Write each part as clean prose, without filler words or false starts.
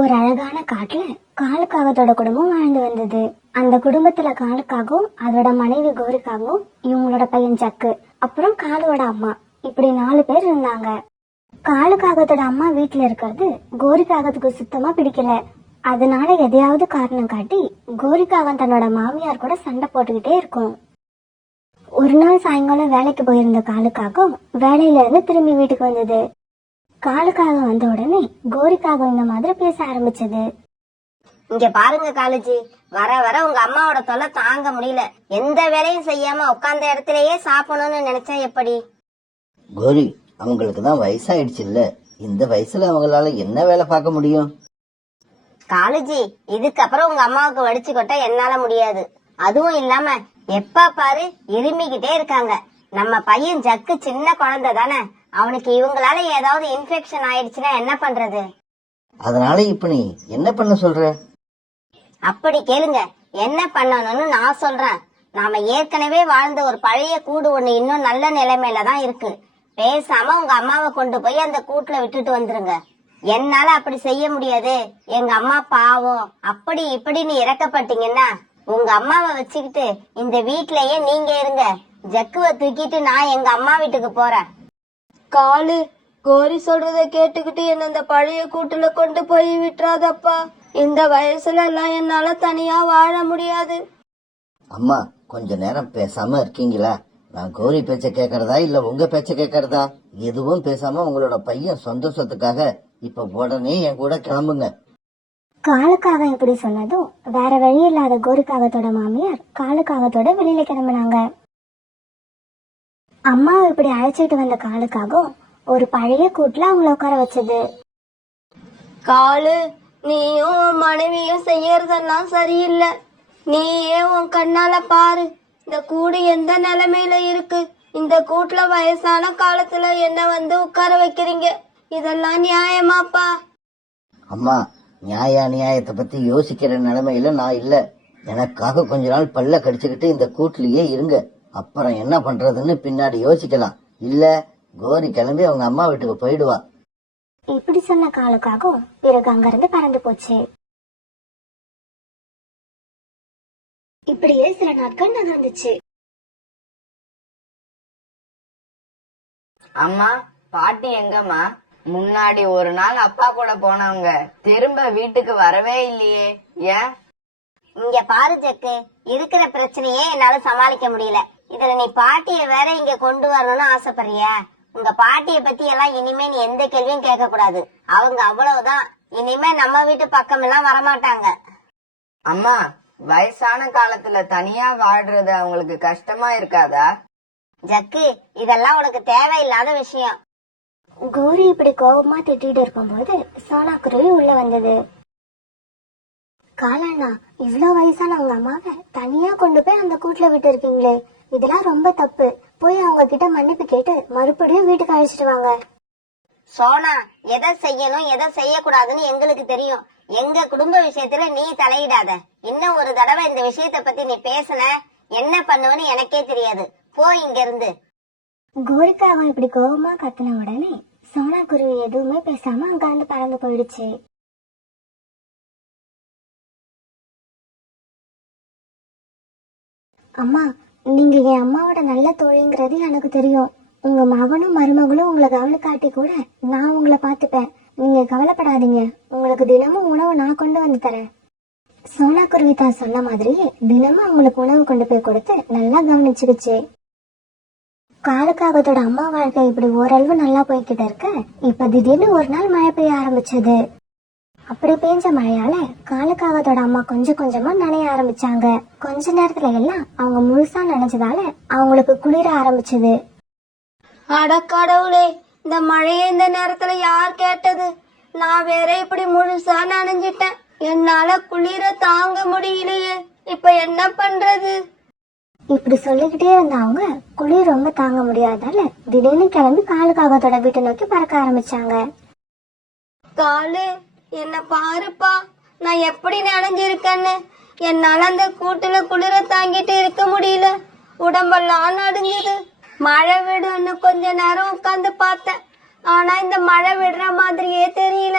ஒரு அழகான காட்டுல காலுக்காகத்தோட குடும்பம் வாழ்ந்து வந்தது. அந்த குடும்பத்துல காலுக்காகவும் அதோட மனைவி கோரிக்காகவும் இவங்களோட பையன் ஜக்கு அப்புறம் காலுவோட அம்மா இப்படி 4 பேர் இருந்தாங்க. காலுக்காகத்தோட அம்மா வீட்டுல இருக்கிறது கோரிக்காகத்துக்கு சுத்தமா பிடிக்கல. அதனால எதையாவது காரணம் காட்டி கோரிக்காகம் தன்னோட மாமியார் கூட சண்டை போட்டுக்கிட்டே இருக்கும். ஒரு நாள் சாயங்காலம் வேலைக்கு போயிருந்த காலுக்காகம் வேலையில இருந்து திரும்பி வீட்டுக்கு வந்தது. காலுக்காக வந்த உடனே கோரிக்காக இந்த மாதிரி பேச ஆரம்பிச்சது. இங்க பாருங்க காலேஜி, வர வர உங்க அம்மாவோட தொல்லை தாங்க முடியல. எந்த வேலையும் செய்யாம உட்கார்ந்த இடத்திலேயே சாப்பிடணும்னு நினைச்சா எப்படி? கோரி, அவங்களுக்கு தான் வயசாயிடுச்சு இல்ல, இந்த வயசுல அவங்களால என்ன வேலை பார்க்க முடியும்? காலேஜி, இதுக்கப்புறம் உங்க அம்மாவுக்கு வடிச்சு கொட்ட என்னால முடியாது. அதுவும் இல்லாம எப்ப பாரு இருமிக்கிட்டே இருக்காங்க. நம்ம பையன் ஜக்கு சின்ன குழந்தை தானே, அவனுக்கு இவங்களால ஏதாவது இன்ஃபெக்ஷன் ஆயிடுச்சுன்னா என்ன பண்றது? அதனால இப்ப நீ என்ன பண்ண சொல்ற? அப்படி கேளுங்க, என்ன பண்ணணும்னு நான் சொல்றேன். நாம ஏற்கனவே வாழ்ந்த ஒரு பழைய கூடு ஒண்ணு இன்னும் நல்ல நிலைமையில தான் இருக்கு. பேசாம உங்க அம்மாவை கொண்டு போய் அந்த கூட்டுல விட்டுட்டு வந்துருங்க. என்னால அப்படி செய்ய முடியாது, எங்க அம்மா பாவம், அப்படி இப்படின்னு இறக்கப்பட்டீங்கன்னா உங்க அம்மாவை வச்சுக்கிட்டு இந்த வீட்லயே நீங்க இருங்க. ஜக்குவை தூக்கிட்டு நான் எங்க அம்மா வீட்டுக்கு போறேன். காலு, கோரி சொல்றத கேட்டுக்கிட்டு என்ன இந்த பழைய கூட்டுல கொண்டு போய் விட்டுறாதப்பா. இந்த வயசுல எல்லாம் என்னால தனியா வாழ முடியாது. அம்மா, கொஞ்ச நேரம் பேசாம இருக்கீங்களா? நான் கோரி பேச்ச கேட்கறதா இல்ல உங்க பேச்ச கேட்கறதா? எதுவும் பேசாம உங்களோட பையன் சந்தோஷத்துக்காக இப்ப உடனே என் கூட கிளம்புங்க. காலுக்காக இப்படி சொன்னதும் வேற வழி இல்லாத கோரிக்காகத்தோட மாமியார் காலுக்காகத்தோட வெளியில கிளம்பினாங்க. அம்மாவை இப்படி அழைச்சிட்டு வந்த காலுக்காகவும் ஒரு பழைய கூட்டுல அவங்கள உட்கார வச்சது. காலு, நீயும் உன் மனைவியும் செய்யறதெல்லாம் சரியில்லை. நீயே உன் கண்ணால பாரு, இந்த கூடு எந்த நிலைமையில இருக்கு. இந்த கூட்டுல வயசான காலத்துல என்ன வந்து உட்கார வைக்கிறீங்க? இதெல்லாம் நியாயமாப்பா? அம்மா, நியாயத்தை பத்தி யோசிக்கிற நிலைமையில நான் இல்ல. எனக்காக கொஞ்ச நாள் பல்ல கடிச்சுக்கிட்டு இந்த கூட்டுலயே இருங்க. அப்புறம் என்ன பண்றதுன்னு பின்னாடி யோசிக்கலாம். இல்ல கோரி கிளம்பி அவங்க அம்மா வீட்டுக்கு போயிடுவா. இப்படி சொன்ன காலுக்காகவும் பிறகு அங்கிருந்து பறந்து போச்சு. இப்படியே சில நாட்கள் நகர்ந்துச்சு. அம்மா, பாட்டி எங்கம்மா? முன்னாடி ஒரு நாள் அப்பா கூட போனவங்க திரும்ப வீட்டுக்கு வரவே இல்லையே, ஏன்? இங்க பாரு ஜக்கு, இருக்கிற பிரச்சனையே என்னால சமாளிக்க முடியல. இதுல நீ பாட்டிய வேற இங்க கொண்டு வரணும்னு ஆசைப்படுறியா? உங்க பாட்டிய பத்தி எல்லாம் இனிமே நீ எந்த கேள்வியும் கேட்க கூடாது. அவங்க அவ்வளவுதான். இனிமே நம்ம வீட்டு பக்கம் எல்லாம் வரமாட்டாங்க. அம்மா, வயசான காலத்துல தனியா வாழ்றது அவங்களுக்கு கஷ்டமா இருக்காதா? ஜக்கு, இதெல்லாம் உனக்கு தேவையில்லாத விஷயம். கோரி இப்படி கோபமா திட்டிட்டு இருக்கும்போது சோனா குருவி உள்ள வந்தது. காலண்ணா, இவ்ளோ வயசான உங்க அம்மாவை தனியா கொண்டு போய் அந்த கூட்டுல விட்டு இருக்கீங்களே, இதெல்லாம் ரொம்ப தப்பு. போய் அவங்க கிட்ட மன்னிப்பு கேட்டு மறுபடியும் வீட்டுக்கு அழைச்சிட்டு வாங்க. சோனா, எதை செய்யணும் எதை செய்யக்கூடாதுன்னு எங்களுக்கு தெரியும். எங்க குடும்ப விஷயத்துல நீ தலையிடாத. இன்னும் ஒரு தடவை இந்த விஷயத்த பத்தி நீ பேசுன என்ன பண்ணுவன்னு எனக்கே தெரியாது. போ இங்க இருந்து. கோரிக்கா அவன் இப்படி கோபமா கத்தின உடனே சோனா குருவி எதுவுமே பேசாம அங்க இருந்து பறந்து போயிடுச்சு. அம்மா, நீங்க என் அம்மாவோட நல்ல தோழிங்கிறது எனக்கு தெரியும். உங்க மகனும் மருமகளும் உங்களை கவலை காட்டி கூட நான் உங்களை பாத்துப்பேன். நீங்க கவலைப்படாதீங்க. உங்களுக்கு தினமும் உணவு நான் கொண்டு வந்து தரேன். சோனா குருவி தான் சொன்ன மாதிரியே தினமும் அவங்களுக்கு உணவு கொண்டு போய் கொடுத்து நல்லா கவனிச்சுக்கிச்சு. காலுக்காகத்தோட அம்மா வாழ்க்கை இப்படி ஓரளவு நல்லா போய்கிட்டு இருக்க, இப்ப திடீர்னு ஒரு நாள் மழை பெய்ய ஆரம்பிச்சது. அப்படி பெஞ்ச மழையால காலுக்காகத்தோட அம்மா கொஞ்சம் கொஞ்சமா நனைய ஆரம்பிச்சாங்க. கொஞ்ச நேரத்துல எல்லாம் அவங்க முழுசா நனைஞ்சதால அவங்களுக்கு குளிர ஆரம்பிச்சது. அட கடவுளே, இந்த மழையை இந்த நேரத்துல யார் கேட்டது? நான் வேற இப்படி முழுசா நனைஞ்சிட்டேன். என்னால குளிர தாங்க முடியலையே. இப்ப என்ன பண்றது? இப்படி சொல்லிக்கிட்டே இருந்த அவங்க குளிர் ரொம்ப தாங்க முடியாதால திடீர்னு கிளம்பி காலுக்காகத்தோட வீட்டை நோக்கி பறக்க ஆரம்பிச்சாங்க. காலு, என்ன பாருப்பா, நான் எப்படி நனைஞ்சிருக்கேன்னு. என்னால அந்த கூட்டுல குளிர தாங்கிட்டு இருக்க முடியல. உடம்பெல்லாம் நடுங்குது. மழை விடுன்னு கொஞ்ச நேரம் உட்காந்து பார்த்தேன். ஆனா இந்த மழை விடுற மாதிரியே தெரியல.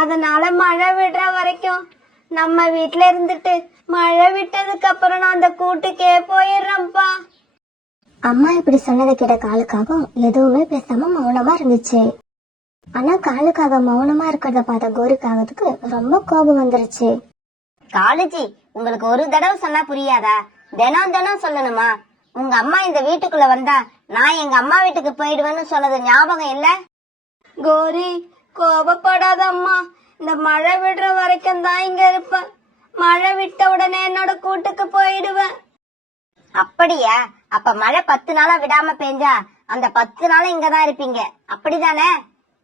அதனால மழை விடுற வரைக்கும் நம்ம வீட்ல இருந்துட்டு மழை விட்டதுக்கு அப்புறம் நான் அந்த கூட்டுக்கே போயிடுறேன்ப்பா. அம்மா இப்படி சொன்னதை கேட்ட காலுக்காகவும் எதுவுமே பேசாம மௌனமா இருந்துச்சு. ஆனா காலுக்காக மௌனமா இருக்கிறத பார்த்த கோரிக்காகத்துக்கு ரொம்ப கோபம் வந்துருச்சு. காலுஜி, உங்களுக்கு ஒரு தடவை சொன்னா புரியாதா? தினம் தினம் சொல்லணுமா? உங்க அம்மா இந்த வீட்டுக்குள்ள வந்தா நான் எங்க அம்மா வீட்டுக்கு போயிடுவேன்னு சொன்னது ஞாபகம் இல்ல? கோரி, கோபப்படாத அம்மா. இந்த மழை விடுற வரைக்கும் தான் இங்க இருப்பேன். மழை விட்ட உடனே என்னோட கூட்டுக்கு போயிடுவேன். அப்படியா? அப்ப மழை 10 நாளா விடாம பெஞ்சா அந்த 10 நாளும் இங்கதான் இருப்பீங்க, அப்படிதானே?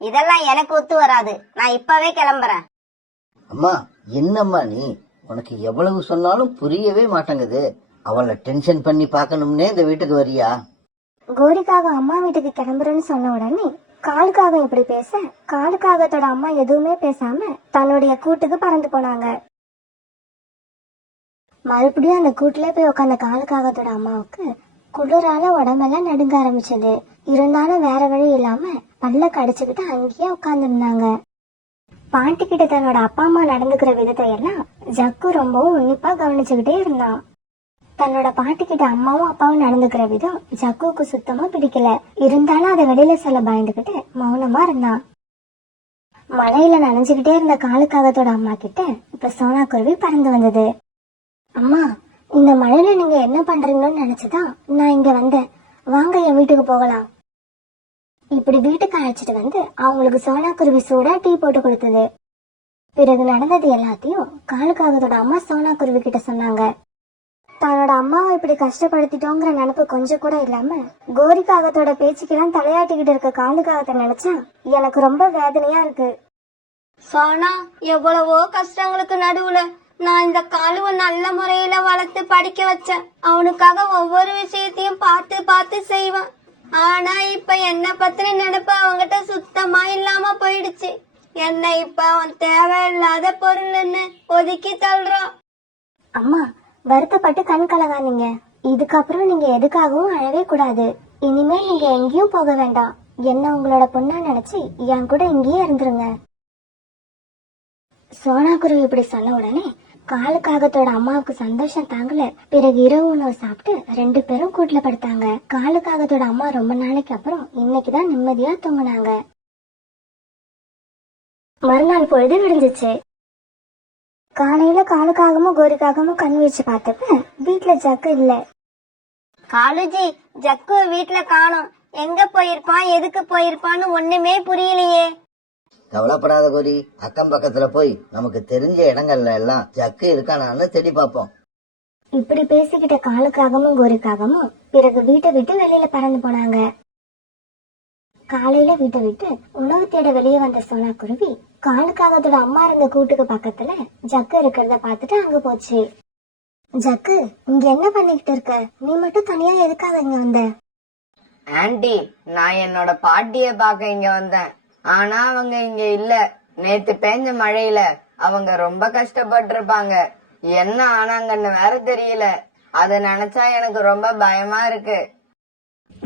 இதெல்லாம் எனக்கு ஒத்து வராது. நான் இப்பவே கிளம்புறேன். அம்மா, என்னம்மா நீ? உனக்கு எவ்வளவு சொன்னாலும் புரியவே மாட்டேங்குது. அவளை டென்ஷன் பண்ணி பார்க்கணும்னே இந்த வீட்டுக்கு வரியா? கோரிக்காக அம்மா வீட்டுக்கு கிளம்புறேன்னு சொன்ன உடனே காலுக்காக இப்படி பேச காலுக்காகத்தோட அம்மா எதுவுமே பேசாம தன்னுடைய கூட்டுக்கு பறந்து போனாங்க. மறுபடியும் அந்த கூட்டுல போய் உட்காந்த காலுக்காகத்தோட அம்மாவுக்கு குளிரால உடம்பெல்லாம் நடுங்க ஆரம்பிச்சது. இருந்தாலும் வேற வழி இல்லாம பல்ல கடிச்சுக்கிட்டு அங்கேயே உட்கார்ந்து இருந்தாங்க. பாட்டி கிட்ட தன்னோட அப்பா அம்மா நடந்துக்கிற விதத்தை எல்லாம் ஜக்கு ரொம்பவும் உன்னிப்பா கவனிச்சுக்கிட்டே இருந்தான். தன்னோட பாட்டி கிட்ட அம்மாவும் அப்பாவும் நடந்துக்கிற விதம் ஜக்குவுக்கு சுத்தமா பிடிக்கல. இருந்தாலும் அதை வெளியில சொல்ல பயந்துகிட்டு மௌனமா இருந்தான். மழையில நனைஞ்சுக்கிட்டே இருந்த காலுக்காகத்தோட அம்மா கிட்ட இப்ப சோனா குருவி பறந்து வந்தது. அம்மா, இந்த மழையில நீங்க என்ன பண்றீங்கன்னு நினைச்சுதான் நான் இங்க வந்தேன். வாங்க, என் வீட்டுக்கு போகலாம். இப்படி வீட்டுக்கு அழைச்சிட்டு வந்து அவங்களுக்கு சோனா குருவி சூடா டீ போட்டு கொடுத்தது. பிறகு நடந்தது எல்லாத்தையும் காலுக்காகத்தோட அம்மா சோனா குருவி கிட்ட சொன்னாங்க. தன்னோட அம்மாவை இப்படி கஷ்டப்படுத்திட்டோங்கிற நினைப்பு கொஞ்சம் கூட இல்லாம கோரிக்காகத்தோட பேச்சுக்கெல்லாம் தலையாட்டிக்கிட்டு இருக்க காலுக்காகத்தை நினைச்சா எனக்கு ரொம்ப வேதனையா இருக்கு. சோனா, எவ்வளவோ கஷ்டங்களுக்கு நடுவுல நான் இந்த காலுவை நல்ல முறையில வளர்த்து படிக்க வச்சேன். அவனுக்காக ஒவ்வொரு விஷயத்தையும் பார்த்து பார்த்து செய்வான். ஆனா இப்ப என்ன பத்தின நினைப்பு அவங்கிட்ட சுத்தமா இல்லாம போயிடுச்சு. என்ன இப்ப அவன் தேவையில்லாத பொருள்னு ஒதுக்கி தள்ளுறான். அம்மா, வருத்தப்பட்டு கண் கலகாதீங்க. இதுக்கப்புறம் நீங்க எதுக்காகவும் அழவே கூடாது. இனிமே நீங்க எங்கேயும் போக வேண்டாம். என்ன உங்களோட பொண்ணா நினைச்சு என் கூட இங்கேயே இருந்துருங்க. சோனா குருவி இப்படி சொன்ன உடனே காலுக்காகத்தோட அம்மாவுக்கு சந்தோஷம் தாங்கல. பிறகு இரவு உணவு சாப்பிட்டு 2 பேரும் கூட்டுல படுத்தாங்க. காலுக்காகத்தோட அம்மா ரொம்ப நாளைக்கு அப்புறம் இன்னைக்குதான் நிம்மதியா தூங்குனாங்க. மறுநாள் பொழுது விடிஞ்சிச்சு. காலையில காலுக்காகவும் கோரிக்காகவும் கண் வச்சு பார்த்தப்ப வீட்டுல ஜக்கு இல்ல. காலுஜி, ஜக்கு வீட்டுல காணோம். எங்க போயிருப்பான், எதுக்கு போயிருப்பான்னு ஒண்ணுமே புரியலையே. கவலைப்படாத கோரி, அக்கம் பக்கத்துல போய் நமக்கு தெரிஞ்ச இடங்கள்ல எல்லாம் ஜக்கு இருக்கானான்னு தேடி பார்ப்போம். இப்படி பேசிக்கிட்ட காலுக்காகவும் கோரிக்காகவும் பிறகு வீட்டை விட்டு வெளியில பறந்து போனாங்க. காலையில வீட்டை விட்டு உணவு தேட வெளியே வந்த சோனா குருவி காலுக்காகத்தோட அம்மா இருந்த கூட்டுக்கு பக்கத்துல ஜக்கு இருக்கிறத பார்த்துட்டு அங்க போச்சு. ஜக்கு, இங்க என்ன பண்ணிக்கிட்டு இருக்க? நீ மட்டும் தனியா எதுக்காக இங்க வந்த? ஆன்ட்டி, நான் என்னோட பாட்டிய பார்க்க இங்க வந்தேன். ஆனா அவங்க இங்க இல்ல. நேத்து பேஞ்ச மழையில அவங்க ரொம்ப கஷ்டப்பட்டிருப்பாங்க. என்ன ஆனாங்கன்னு வேற தெரியல. அத நினைச்சா எனக்கு ரொம்ப பயமா இருக்கு.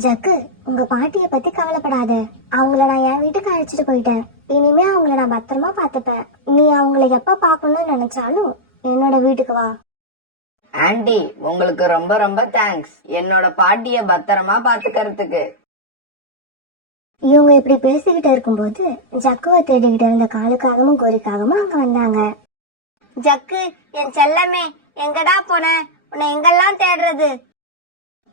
ஜக்கு, உங்க பாட்டிய பத்தி கவலைப்படாத. அவங்கள நான் என் வீட்டுக்கு அழைச்சிட்டு போயிட்டேன். இனிமே அவங்கள நான் பத்திரமா பாத்துப்பேன். நீ அவங்கள எப்ப பாக்கணும்னு நினைச்சாலும் என்னோட வீட்டுக்கு வா. ஆன்ட்டி, உங்களுக்கு ரொம்ப ரொம்ப தேங்க்ஸ் என்னோட பாட்டிய பத்திரமா பாத்துக்கிறதுக்கு. இவங்க இப்படி பேசிக்கிட்டு இருக்கும்போது ஜக்குவை தேடிக்கிட்டு இருந்த காலுக்காகவும் கோரிக்காகவும் அங்க வந்தாங்க. ஜக்கு, என் செல்லமே, எங்கடா போன? உன்னை எங்கெல்லாம் தேடுறது?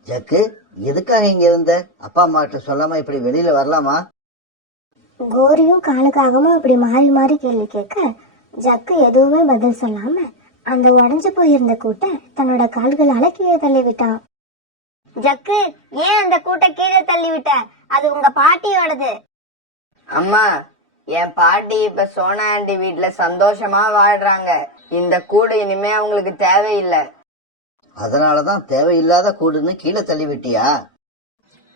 ஜக்கு, எதுக்காக இங்க இருந்த? அப்பா அம்மா கிட்ட சொல்லாம இப்படி வெளியில வரலாமா? கோரியும் காலுக்காகவும் இப்படி மாறி மாறி கேள்வி கேட்க ஜக்கு எதுவுமே பதில் சொல்லாம அந்த உடைஞ்சு போயிருந்த கூட்டை தன்னோட கால்களால கீழே தள்ளி விட்டான். ஜக்கு, ஏன் அந்த கூட்டை கீழே தள்ளி விட்ட? அது உங்க பாட்டியோடது. அம்மா, என் பாட்டி இப்ப சோனா ஆண்டி வீட்டுல சந்தோஷமா வாழ்றாங்க. இந்த கூடு இனிமே அவங்களுக்கு தேவையில்லை. அதனாலதான் தேவையில்லாத கூடுன்னு கீழே தள்ளி விட்டியா?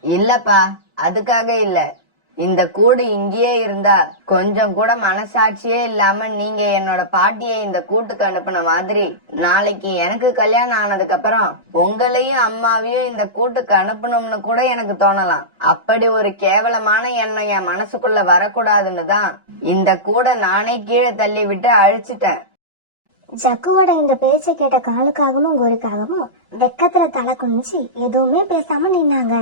இல்லப்பா, அதுக்காக இல்ல. இந்த கூடு இங்கேயே இருந்தா கொஞ்சம் கூட மனசாட்சியே இல்லாம நீங்க என்னோட பாட்டியை இந்த கூட்டுக்கு அனுப்புன மாதிரி நாளைக்கு எனக்கு கல்யாணம் ஆனதுக்கு அப்புறம் உங்களையும் அம்மாவையும் இந்த கூட்டுக்கு அனுப்பணும்னு கூட எனக்கு தோணலாம். அப்படி ஒரு கேவலமான எண்ணம் என் மனசுக்குள்ள வரக்கூடாதுன்னு தான் இந்த கூடை நானே கீழே தள்ளி விட்டு அழிச்சிட்டேன். ஜக்குவோட இந்த பேச்சை கேட்ட காலுக்காகவும் கோரிக்காகவும் வெக்கத்துல தலை குனிஞ்சு எதுவுமே பேசாம நின்னாங்க.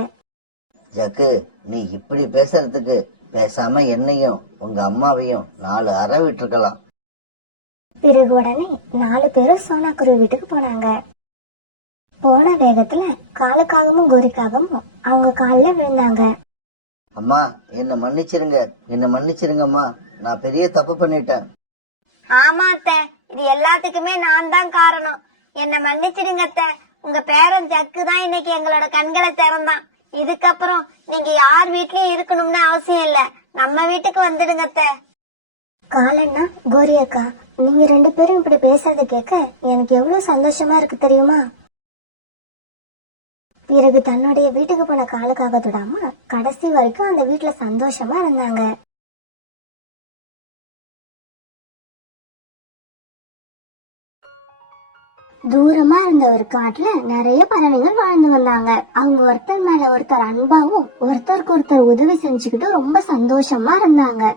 ஜக்கு, நீ இப்படி பேசுறதுக்கு பேசாம என்னையும் உங்க அம்மாவையும் 4 அறை விட்டுருக்கலாம். பிறகு உடனே 4 பேரும் சோனா குருவி வீட்டுக்கு போனாங்க. போன வேகத்துல காலுக்காகவும் கோரிக்காகவும் அவங்க காலில் விழுந்தாங்க. அம்மா, என்ன மன்னிச்சிருங்கம்மா, நான் பெரிய தப்பு பண்ணிட்டேன். ஆமா அத்தை, இது எல்லாத்துக்குமே நான் தான் காரணம். என்ன மன்னிச்சிடுங்க அத்தை. உங்க பேரன் ஜக்கு தான் இன்னைக்கு எங்களோட கண்களை திறந்தான். இதுக்கப்புறம் நீங்க யார் வீட்லயும் இருக்கணும்னு அவசியம் இல்ல, நம்ம வீட்டுக்கு வந்துடுங்க அத்தை. காலண்ணா, கோரி அக்கா, நீங்க 2 பேரும் இப்படி பேசுறத கேட்க எனக்கு எவ்வளவு சந்தோஷமா இருக்கு தெரியுமா? பிறகு தன்னுடைய வீட்டுக்கு போன காலுக்காகத்தோட அம்மா கடைசி வரைக்கும் அந்த வீட்டுல சந்தோஷமா இருந்தாங்க. தூரமா இருந்த ஒரு காட்டுல நிறைய பறவைகள் வாழ்ந்து வந்தாங்க. அவங்க ஒருத்தர் மேல ஒருத்தர் அன்பாவும் ஒருத்தருக்கு ஒருத்தர் உதவி செஞ்சுக்கிட்டு ரொம்ப சந்தோஷமா இருந்தாங்க.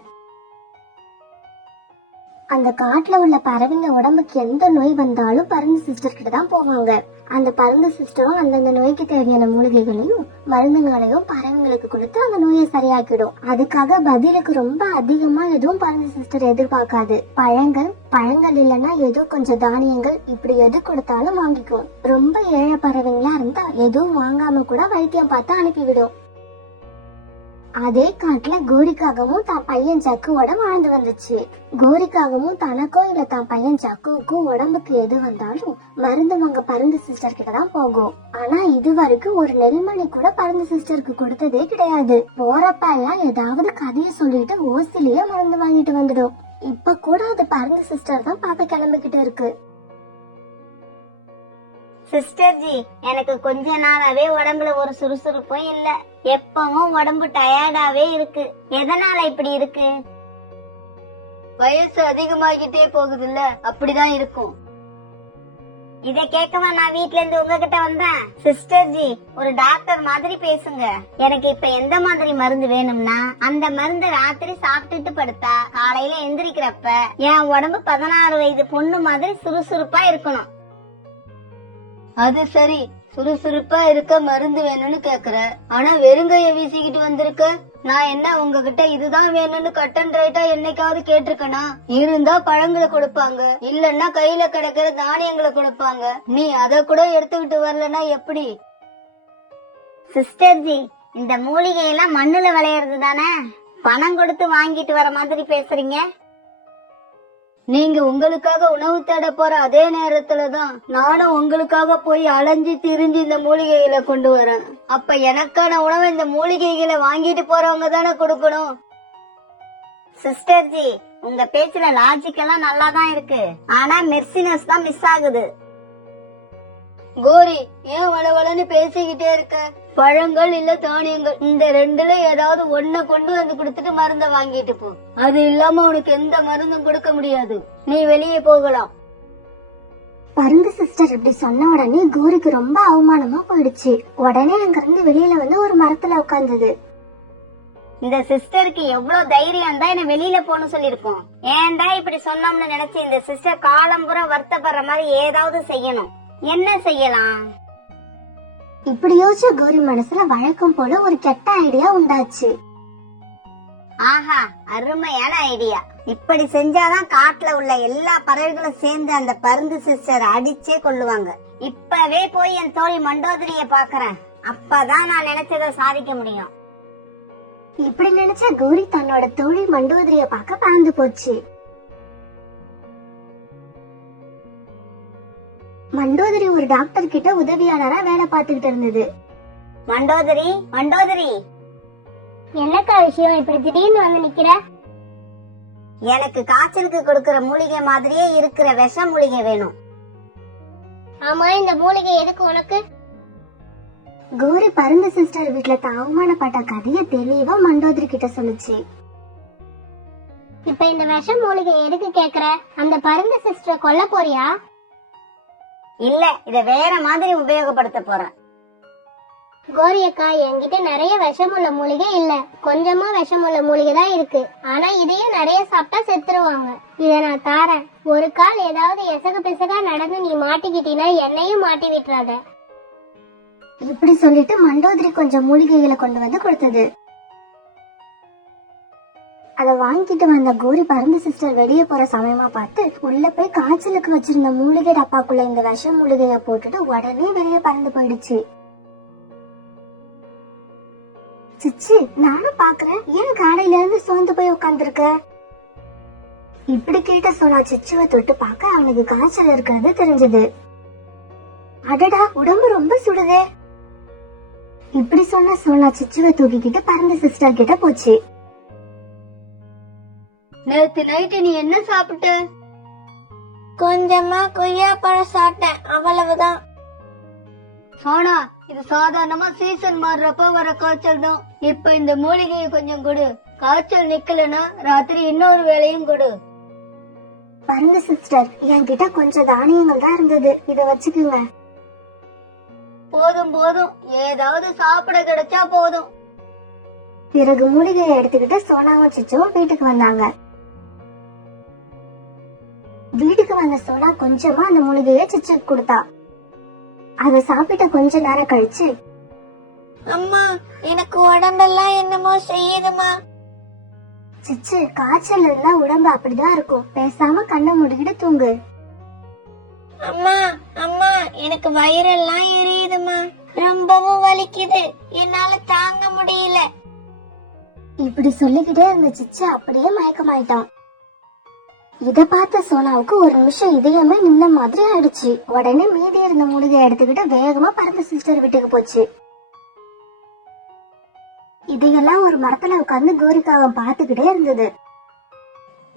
அந்த காட்டுல உள்ள பறவைங்க உடம்புக்கு எந்த நோய் வந்தாலும் பருந்து சிஸ்டர் கிட்ட தான் போவாங்க. அந்த பருந்து சிஸ்டரும் அந்தந்த நோய்க்கு தேவையான மூலிகைகளையும் மருந்துகளையும் பறவைங்களுக்கு கொடுத்து அந்த நோயை சரியாக்கிடும். அதுக்காக பதிலுக்கு ரொம்ப அதிகமா எதுவும் பருந்து சிஸ்டர் எதிர்பார்க்காது. பழங்கள் இல்லைன்னா ஏதோ கொஞ்சம் தானியங்கள், இப்படி எது கொடுத்தாலும் வாங்கிக்கும். ரொம்ப ஏழை பறவைங்களா இருந்தா எதுவும் வாங்காம கூட வைத்தியம் பார்த்து அனுப்பிவிடும். அதே காட்டுல கோரிக்காகவும் தான் பையன் ஜக்குவோட வாழ்ந்து வந்துச்சு. கோரிக்காகவும் தனக்கோ இல்ல தான் பையன் ஜக்குவுக்கும் உடம்புக்கு எது வந்தாலும் மருந்து வாங்க பருந்து சிஸ்டர் கிட்ட தான் போகும். ஆனா இது வரைக்கும் ஒரு நெல்மணி கூட பருந்து சிஸ்டருக்கு கொடுத்ததே கிடையாது. போறப்ப எல்லாம் ஏதாவது கதைய சொல்லிட்டு ஓசிலேயே மருந்து வாங்கிட்டு வந்துடும். இப்ப கூட அது பருந்து சிஸ்டர் தான் பார்க்க கிளம்பிக்கிட்டு இருக்கு. சிஸ்டர் ஜி, எனக்கு கொஞ்ச நாளாவே உடம்புல ஒரு சுறுசுறுப்பும் இல்ல. எப்பவும் உடம்பு டயர்டாவே இருக்கு. எதனால இப்படி இருக்கு? வயசு அதிகமாகிட்டே போகுதுல்ல, அப்படிதான் இருக்கும். இத கேட்கவா நான் வீட்ல இருந்து உங்ககிட்ட வந்தேன். சிஸ்டர் ஜி, ஒரு டாக்டர் மாதிரி பேசுங்க. எனக்கு இப்ப எந்த மாதிரி மருந்து வேணும்னா அந்த மருந்து ராத்திரி சாப்பிட்டுட்டு படுத்தா காலையில எந்திரிக்கிறப்ப என் உடம்பு 16 வயது பொண்ணு மாதிரி சுறுசுறுப்பா இருக்கணும். அது சரி, சுறுசுறுப்பா இருக்க மருந்து வேணும்னு கேக்குற, ஆனா வெறுங்கைய வீசிக்கிட்டு வந்திருக்க. நான் என்ன உங்ககிட்ட இதுதான் வேணும்னு கட் அண்ட் ரைட்டா என்னைக்காவது கேட்டிருக்கனா? இருந்தா பழங்களை கொடுப்பாங்க, இல்லன்னா கையில கிடைக்கிற தானியங்களை கொடுப்பாங்க. நீ அத கூட எடுத்துக்கிட்டு வரலன்னா எப்படி? சிஸ்டர் ஜி, இந்த மூலிகை எல்லாம் மண்ணுல விளையறது தானே? பணம் கொடுத்து வாங்கிட்டு வர மாதிரி பேசுறீங்க. நீங்க உங்களுக்காக உணவு தேட போற அதே நேரத்துலதான் நானும் உங்களுக்காக போய் அலைஞ்சு திரிஞ்சு இந்த மூலிகைகளை கொண்டு வரேன். அப்ப எனக்கான உணவை இந்த மூலிகைகளை வாங்கிட்டு போறவங்க தானே கொடுக்கணும். சிஸ்டர் ஜி, உங்க பேச்சுல லாஜிக் எல்லாம் நல்லா தான் இருக்கு, ஆனா மெர்சினஸ் தான் மிஸ் ஆகுது. கோரி, ஏன் வளவளன்னு பேசிக்கிட்டே இருக்க? பழங்கள் இல்ல தானியங்கள், இந்த 2ல ஏதாவது ஒன்ன கொண்டு வந்து கொடுத்துட்டு மருந்த வாங்கிட்டு போ. அது இல்லாம உனக்கு எந்த மருந்தும் கொடுக்க முடியாது. நீ வெளியே போகலாம். பருந்து சிஸ்டர் இப்படி சொன்ன உடனே கோரிக்கு ரொம்ப அவமானமா போயிடுச்சு. உடனே அங்க இருந்து வெளியில வந்து ஒரு மரத்துல உட்கார்ந்தது. இந்த சிஸ்டருக்கு எவ்வளவு தைரியம் தான் என்ன வெளியில போன்னு சொல்லிருக்கோம். ஏன்டா இப்படி சொன்னோம்னு நினைச்சு இந்த சிஸ்டர் காலம்புற வருத்தப்படுற மாதிரி ஏதாவது செய்யணும். என்ன செய்யலாம்? இப்படி யோசிச்ச கோரி மனசுல வழக்கம் போல ஒரு கெட்ட ஐடியா உண்டாச்சு. ஆஹா, அருமையான ஐடியா. இப்படி செஞ்சாதான் காட்டுல உள்ள எல்லா பறவைகளும் சேர்ந்து அந்த பருந்து சிஸ்டர் அடிச்சே கொள்ளுவாங்க. இப்பவே போய் என் தோழி மண்டோதரிய பாக்குறேன். அப்பதான் நான் நினைச்சதை சாதிக்க முடியும். இப்படி நினைச்ச கோரி தன்னோட தோழி மண்டோதரிய பார்க்க பறந்து போச்சு. மண்டோதரி ஒரு டாக்டர் கிட்ட உதவியாளரா வேலை பார்த்துக்கிட்டு இருந்தது. மண்டோதரி, என்னக்கா விஷயம் இப்படி திடீர்னு வந்து நிக்கிற? எனக்கு காய்ச்சலுக்கு கொடுக்கற மூலிகை மாதிரியே இருக்கிற விஷ மூலிகை வேணும். ஆமா, இந்த மூலிகை எதுக்கு உனக்கு? கோரி பருந்து சிஸ்டர் வீட்டுல அவமானப்பட்ட கதைய தெளிவா மண்டோதரி கிட்ட சொல்லுச்சு. இப்ப இந்த விஷ மூலிகை எதுக்கு கேக்குற? அந்த பருந்து சிஸ்டரை கொல்ல போறியா? இல்ல, இத வேற மாதிரி உபயோகப்படுத்த போறேன். கோரி அக்கா, என்கிட்ட நிறைய விஷமுள்ள மூலிகை இல்ல, கொஞ்சமா விஷமுள்ள மூலிகை தான் இருக்கு. ஆனா இதையும் நிறைய சாப்பிட்டா செத்துருவாங்க. இத நான் தாரேன். ஒரு கால் ஏதாவது எசகு பிசகா நடந்து நீ மாட்டிக்கிட்டீன்னா என்னையும் மாட்டி விட்டுறாத. இப்படி சொல்லிட்டு மண்டோதரி கொஞ்சம் மூலிகைகளை கொண்டு வந்து கொடுத்தது. அத வாங்கிட்டு வந்த கோரி பருந்து சிஸ்டர் வெளியே போற சமயமா பார்த்து உள்ள போய் காய்ச்சலுக்கு வச்சிருந்த மூலிகை டப்பாக்குள்ள இந்த விஷ மூலிகைய போட்டுட்டு உடனே வெளியே பறந்து போயிடுச்சு. சிச்சி, நானும் பாக்குறேன், ஏன் காலையில இருந்து சோர்ந்து போய் உட்கார்ந்துருக்க? இப்படி கேட்ட சோனா சிச்சுவை தொட்டு பார்க்க அவனுக்கு காய்ச்சல் இருக்கிறது தெரிஞ்சது. அடடா, உடம்பு ரொம்ப சுடுதே. இப்படி சொன்ன சோனா சிச்சுவை தூக்கிக்கிட்டு பறந்த சிஸ்டர் கிட்ட போச்சு. நேத்து நைட்டு நீ என்ன சாப்பிட்ட? கொஞ்சமா கொய்யா பழம் சாப்பிட்டேன், அவ்வளவுதான். சோனா, இது சாதாரணமா சீசன் மாறுறப்ப வர காய்ச்சல் தான். இப்ப இந்த மூலிகையை கொஞ்சம் கொடு. காய்ச்சல் நிக்கலனா ராத்திரி இன்னொரு வேலையும் கொடு. பருந்து சிஸ்டர், என்கிட்ட கொஞ்சம் தானியங்கள் தான் இருந்தது, இத வச்சுக்குங்க. போதும் போதும், ஏதாவது சாப்பிட கிடைச்சா போதும். பிறகு மூலிகையை எடுத்துக்கிட்டு சோனாவும் சிச்சுவும் வீட்டுக்கு வந்தாங்க. வீட்டுக்கு வந்த சோனா கொஞ்சமா அந்த மூலிகையை சிச்சுக்கு கொடுத்தா. அத சாப்பிட்ட கொஞ்ச நேரம் கழிச்சு, அம்மா, எனக்கு உடம்பெல்லாம் என்னமோ செய்யுதுமா. சிச்சு, காய்ச்சல் இருந்தா உடம்பு அப்படிதான் இருக்கும், பேசாம கண்ணை மூடிக்கிட்டு தூங்கு. அம்மா அம்மா, எனக்கு வயிறெல்லாம் எரியுதுமா, ரொம்பவும் வலிக்குது, என்னால தாங்க முடியல. இப்படி சொல்லிக்கிட்டே இருந்த சிச்சு அப்படியே மயக்கமாயிட்டான். இத பார்த்த சோனாவுக்கு ஒரு நிமிஷம் இதயமே நின்ன மாதிரி ஆயிடுச்சு. உடனே மீதி இருந்த மூலிகையை எடுத்துக்கிட்டு வேகமா பறந்த சிஸ்டர் வீட்டுக்கு போச்சு. இதையெல்லாம் ஒரு மரத்துல உட்கார்ந்து கோரிக்காவை பார்த்துக்கிட்டே இருந்தது.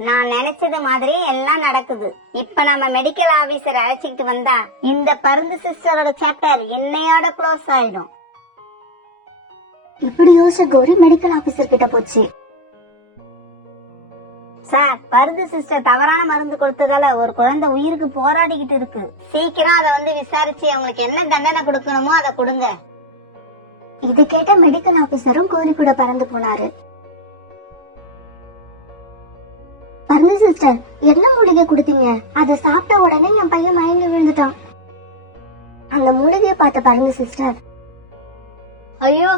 நான் நினைச்சது மாதிரி எல்லாம் நடக்குது. இப்ப நம்ம மெடிக்கல் ஆபீசர் அழைச்சிக்கிட்டு வந்தா இந்த பருந்து சிஸ்டரோட சாப்டர் இன்னையோட க்ளோஸ் ஆயிடும். இப்படி யோசிச்ச கோரி மெடிக்கல் ஆபீசர் கிட்ட போச்சு. சார், பருந்து சிஸ்டர் தவறான மருந்து கொடுத்ததால ஒரு குழந்தை உயிருக்கு போராடிக்கிட்டு இருக்கு. சீக்கிரம் அதை வந்து விசாரிச்சு அவங்களுக்கு என்ன தண்டனை கொடுக்கணுமோ அதை கொடுங்க. இது கேட்ட மெடிக்கல் ஆபீசரும் கோரி கூட பறந்து போனாரு. பருந்து சிஸ்டர், என்ன மூலிகை கொடுத்தீங்க? அதை சாப்பிட்ட உடனே என் பையன் மயங்கி விழுந்துட்டான். அந்த மூலிகையை பார்த்த பருந்து சிஸ்டர், ஐயோ,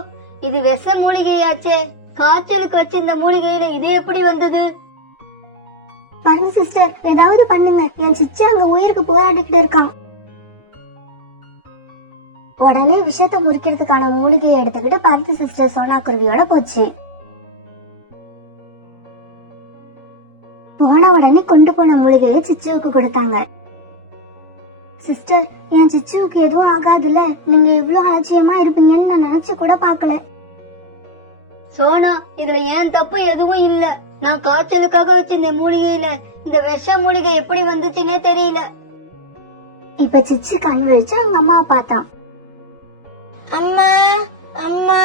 இது விஷ மூலிகையாச்சே. காய்ச்சலுக்கு வச்சு இந்த மூலிகையில இது எப்படி வந்தது? பருந்து சிஸ்டர், ஏதாவது பண்ணுங்க, என் சிச்சு அங்க உயிருக்கு போராடிக்கிட்டு இருக்கான். உடனே விஷத்தை முறிக்கிறதுக்கான மூலிகையை எடுத்துக்கிட்டு பருந்து சிஸ்டர் சோனா குருவியோட போச்சு. போன உடனே கொண்டு போன மூலிகையை சிச்சுவுக்கு கொடுத்தாங்க. சிஸ்டர், என் சிச்சுவுக்கு எதுவும் ஆகாதுல்ல, நீங்க இவ்வளவு அலட்சியமா இருப்பீங்கன்னு நான் நினைச்சு கூட பாக்கல. சோனா, இதுல ஏன் தப்பு எதுவும் இல்ல. நான் காய்ச்சலுக்காக வச்சிருந்த மூலிகையில இந்த விஷ மூலிகை எப்படி வந்துச்சுன்னே தெரியல. இப்ப சிச்சு கண் விழிச்சு அவங்க அம்மாவை பார்த்தான். அம்மா அம்மா.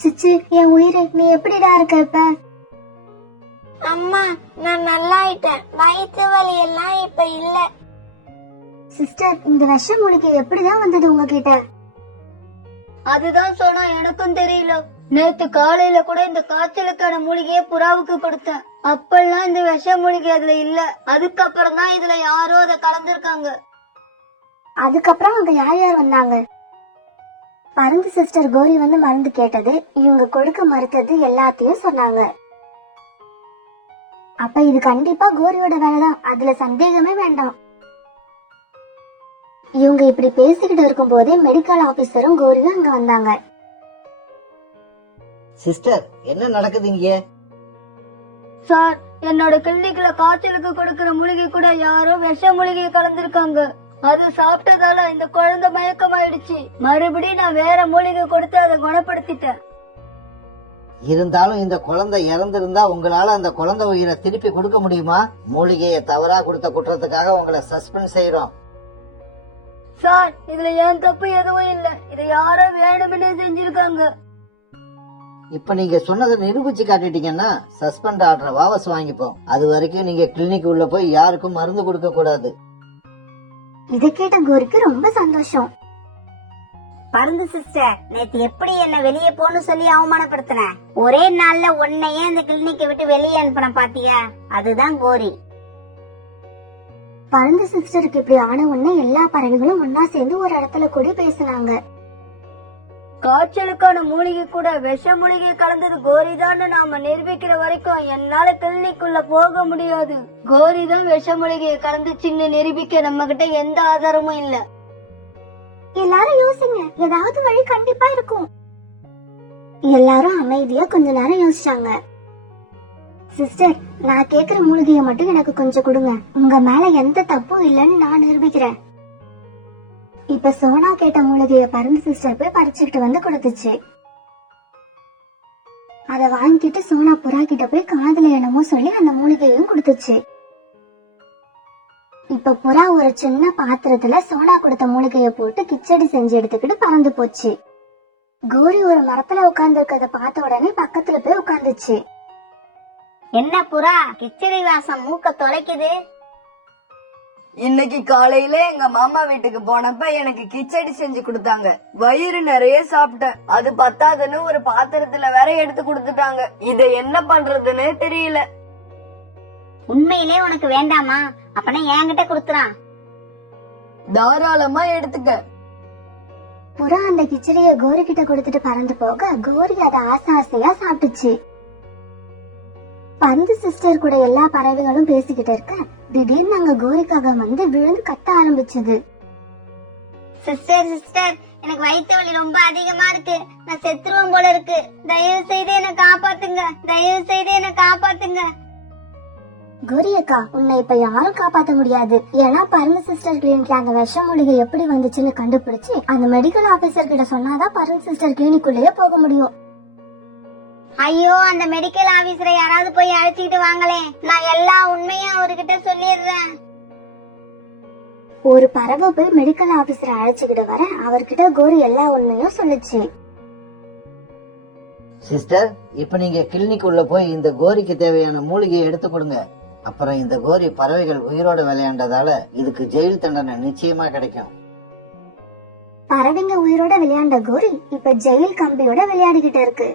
சிச்சு, என் உயிரை, நீ எப்படிடா இருக்க இப்ப? அம்மா, நான் நல்லாயிட்டேன், வயிற்று வலி எல்லாம் இப்ப இல்ல. சிஸ்டர், இந்த விஷ மூலிகை எப்படிதான் வந்தது உங்ககிட்ட? அதுதான் சொன்னா எனக்கும் தெரியல. நேத்து காலையில கூட இந்த காய்ச்சலுக்கான மூலிகையை புறாவுக்கு கொடுத்தேன். அப்பெல்லாம் இந்த விஷ மூலிகை அதுல இல்ல. அதுக்கப்புறம் தான் இதுல யாரோ அதை கலந்துருக்காங்க. அதுக்கப்புறம் அங்க யார் யார் வந்தாங்க? பருந்து சிஸ்டர் கோரி வந்து மருந்து கேட்டது, இவங்க கொடுக்க மறுத்தது எல்லாத்தையும் சொன்னாங்க. அப்ப இது கண்டிப்பா கோரியோட வேலைதான், அதுல சந்தேகமே வேண்டாம். இவங்க இப்படி பேசிக்கிட்டு இருக்கும் போதே மெடிக்கல் ஆபீசரும் கோரியும் அங்க வந்தாங்க. சிஸ்டர், என்ன நடக்குது இங்க? சார், என்னோட கிளினிக்ல காய்ச்சலுக்கு கொடுக்கிற மூலிகை கூட யாரோ விஷ மூலிகையை கலந்துருக்காங்க. அது சாப்பிட்டதால இந்த குழந்தை மயக்கமாயிடுச்சு. மறுபடியும் நான் வேற மூலிகை கொடுத்து அதை குணப்படுத்திட்டேன். இருந்தாலும் இந்த குழந்தை இறந்திருந்தா உங்களால அந்த குழந்தை உயிரை திருப்பி கொடுக்க முடியுமா? மூலிகையை தவறா கொடுத்த குற்றத்துக்காக உங்களை சஸ்பெண்ட் செய்யறோம். சார் இதுல ஏன் தப்பு எதுவும் இல்ல, இதை யாரோ வேணும்னே செஞ்சிருக்காங்க. இப்ப நீங்க சொன்னதை நிரூபிச்சு காட்டிட்டீங்கன்னா சஸ்பெண்ட் ஆர்டரை வாபஸ் வாங்கிப்போம். அது வரைக்கும் நீங்க கிளினிக் உள்ள போய் யாருக்கும் மருந்து கொடுக்க கூடாது. இதை கேட்ட கோரிக்கு ரொம்ப சந்தோஷம். பருந்து சிஸ்டர், நேத்து எப்படி என்ன வெளியே போன்னு சொல்லி அவமானப்படுத்தின? ஒரே நாள்ல உன்னையே அந்த கிளினிக்கை விட்டு வெளியே அனுப்பின பாத்தியா? அதுதான் கோரி. பருந்து சிஸ்டருக்கு இப்படி ஆன உடனே எல்லா பறவைகளும் ஒன்னா சேர்ந்து ஒரு இடத்துல கூடி பேசினாங்க. காய்ச்சலுக்கான மூலிகை கூட விஷ மூலிகை கலந்தது கோரிதான்னு நாம நிரூபிக்கிற வரைக்கும் என்னால கிளினிக்குள்ள போக முடியாது. கோரிதான் விஷ மூலிகையை கலந்துச்சுன்னு நிரூபிக்க நம்ம கிட்ட எந்த ஆதாரமும் இல்ல. எல்லாரும் யோசிங்க, ஏதாவது வழி கண்டிப்பா இருக்கும். எல்லாரும் அமைதியா கொஞ்ச நேரம் யோசிச்சாங்க. சிஸ்டர், நான் கேக்குற மூலிகையை மட்டும் எனக்கு கொஞ்சம் கொடுங்க. உங்க மேல எந்த தப்பும் இல்லைன்னு நான் நிரூபிக்கிறேன். இப்ப சோனா கேட்ட மூலிகைய பருந்து சிஸ்டர் போய் பறிச்சுக்கிட்டு வந்து கொடுத்துச்சு. அத வாங்கிட்டு சோனா புறா கிட்ட போய் காதுல என்னமோ சொல்லி அந்த மூலிகையும் கொடுத்துச்சு. இப்ப புறா ஒரு சின்ன பாத்திரத்துல சோனா கொடுத்த மூலிகைய போட்டு கிச்சடி செஞ்சு எடுத்துக்கிட்டு பறந்து போச்சு. கோரி ஒரு மரத்துல உட்கார்ந்து இருக்கத பார்த்த உடனே பக்கத்துல போய் உட்கார்ந்துச்சு. என்ன புறா, கிச்சடி வாசம் மூக்க தொலைக்குது? இன்னைக்கு காலையில எங்க மாமா வீட்டுக்கு போனப்ப எனக்கு கிச்சடி செஞ்சு கொடுத்தாங்க. வயிறு நிறைய சாப்பிட்டேன். அது பத்தாதுன்னு ஒரு பாத்திரத்துல வேற எடுத்து கொடுத்துட்டாங்க. இத என்ன பண்றதுன்னு தெரியல. உண்மையிலே உனக்கு வேண்டாமா? அப்பனா என்கிட்ட கொடுத்துறான். தாராளமா எடுத்துக்க. புறா அந்த கிச்சடிய கோரி கிட்ட கொடுத்துட்டு பறந்து போக கோரி அதை ஆசையா சாப்பிட்டுச்சு. பருந்து சிஸ்டர் கூட எல்லா பறவைகளும் பேசிக்கிட்டு இருக்க திடீர்னு அங்க கோரிக்காக வந்து விழுந்து கத்த ஆரம்பிச்சது. சிஸ்டர் சிஸ்டர், எனக்கு வயிற்று வலி ரொம்ப அதிகமா இருக்கு. நான் செத்துருவேன் போல இருக்கு. தயவு செய்து என்ன காப்பாத்துங்க, தயவு செய்து என்ன காப்பாத்துங்க. கோரியக்கா, உன்னை இப்ப யாரும் காப்பாத்த முடியாது. ஏன்னா பருந்து சிஸ்டர் கிளினிக்ல அந்த விஷ மூலிகை எப்படி வந்துச்சுன்னு கண்டுபிடிச்சு அந்த மெடிக்கல் ஆபீசர் கிட்ட சொன்னாதான் பருந்து சிஸ்டர் கிளினிக்குள்ளேயே போக முடியும். ஐயோ, அந்த மெடிக்கல் ஆபீசரை யாராவது போய் அழைச்சிட்டு வாங்களே. நான் எல்லா உண்மையும் அவர்கிட்ட சொல்லிடுறேன். ஒரு பறவை போய் மெடிக்கல் ஆபீசரை அழைச்சுக்கிட்டு வர அவர்கிட்ட கோரி எல்லா உண்மையும் சொல்லுச்சு. சிஸ்டர், இப்ப நீங்க கிளினிக் உள்ள போய் இந்த கோரிக்கு தேவையான மூலிகையை எடுத்து கொடுங்க. அப்புறம் இந்த கோரி பறவைகள் உயிரோட விளையாண்டதால இதுக்கு ஜெயில் தண்டனை நிச்சயமா கிடைக்கும். பறவைங்க உயிரோட விளையாண்ட கோரி இப்ப ஜெயில் கம்பியோட விளையாடிக்கிட்டு இருக்கு.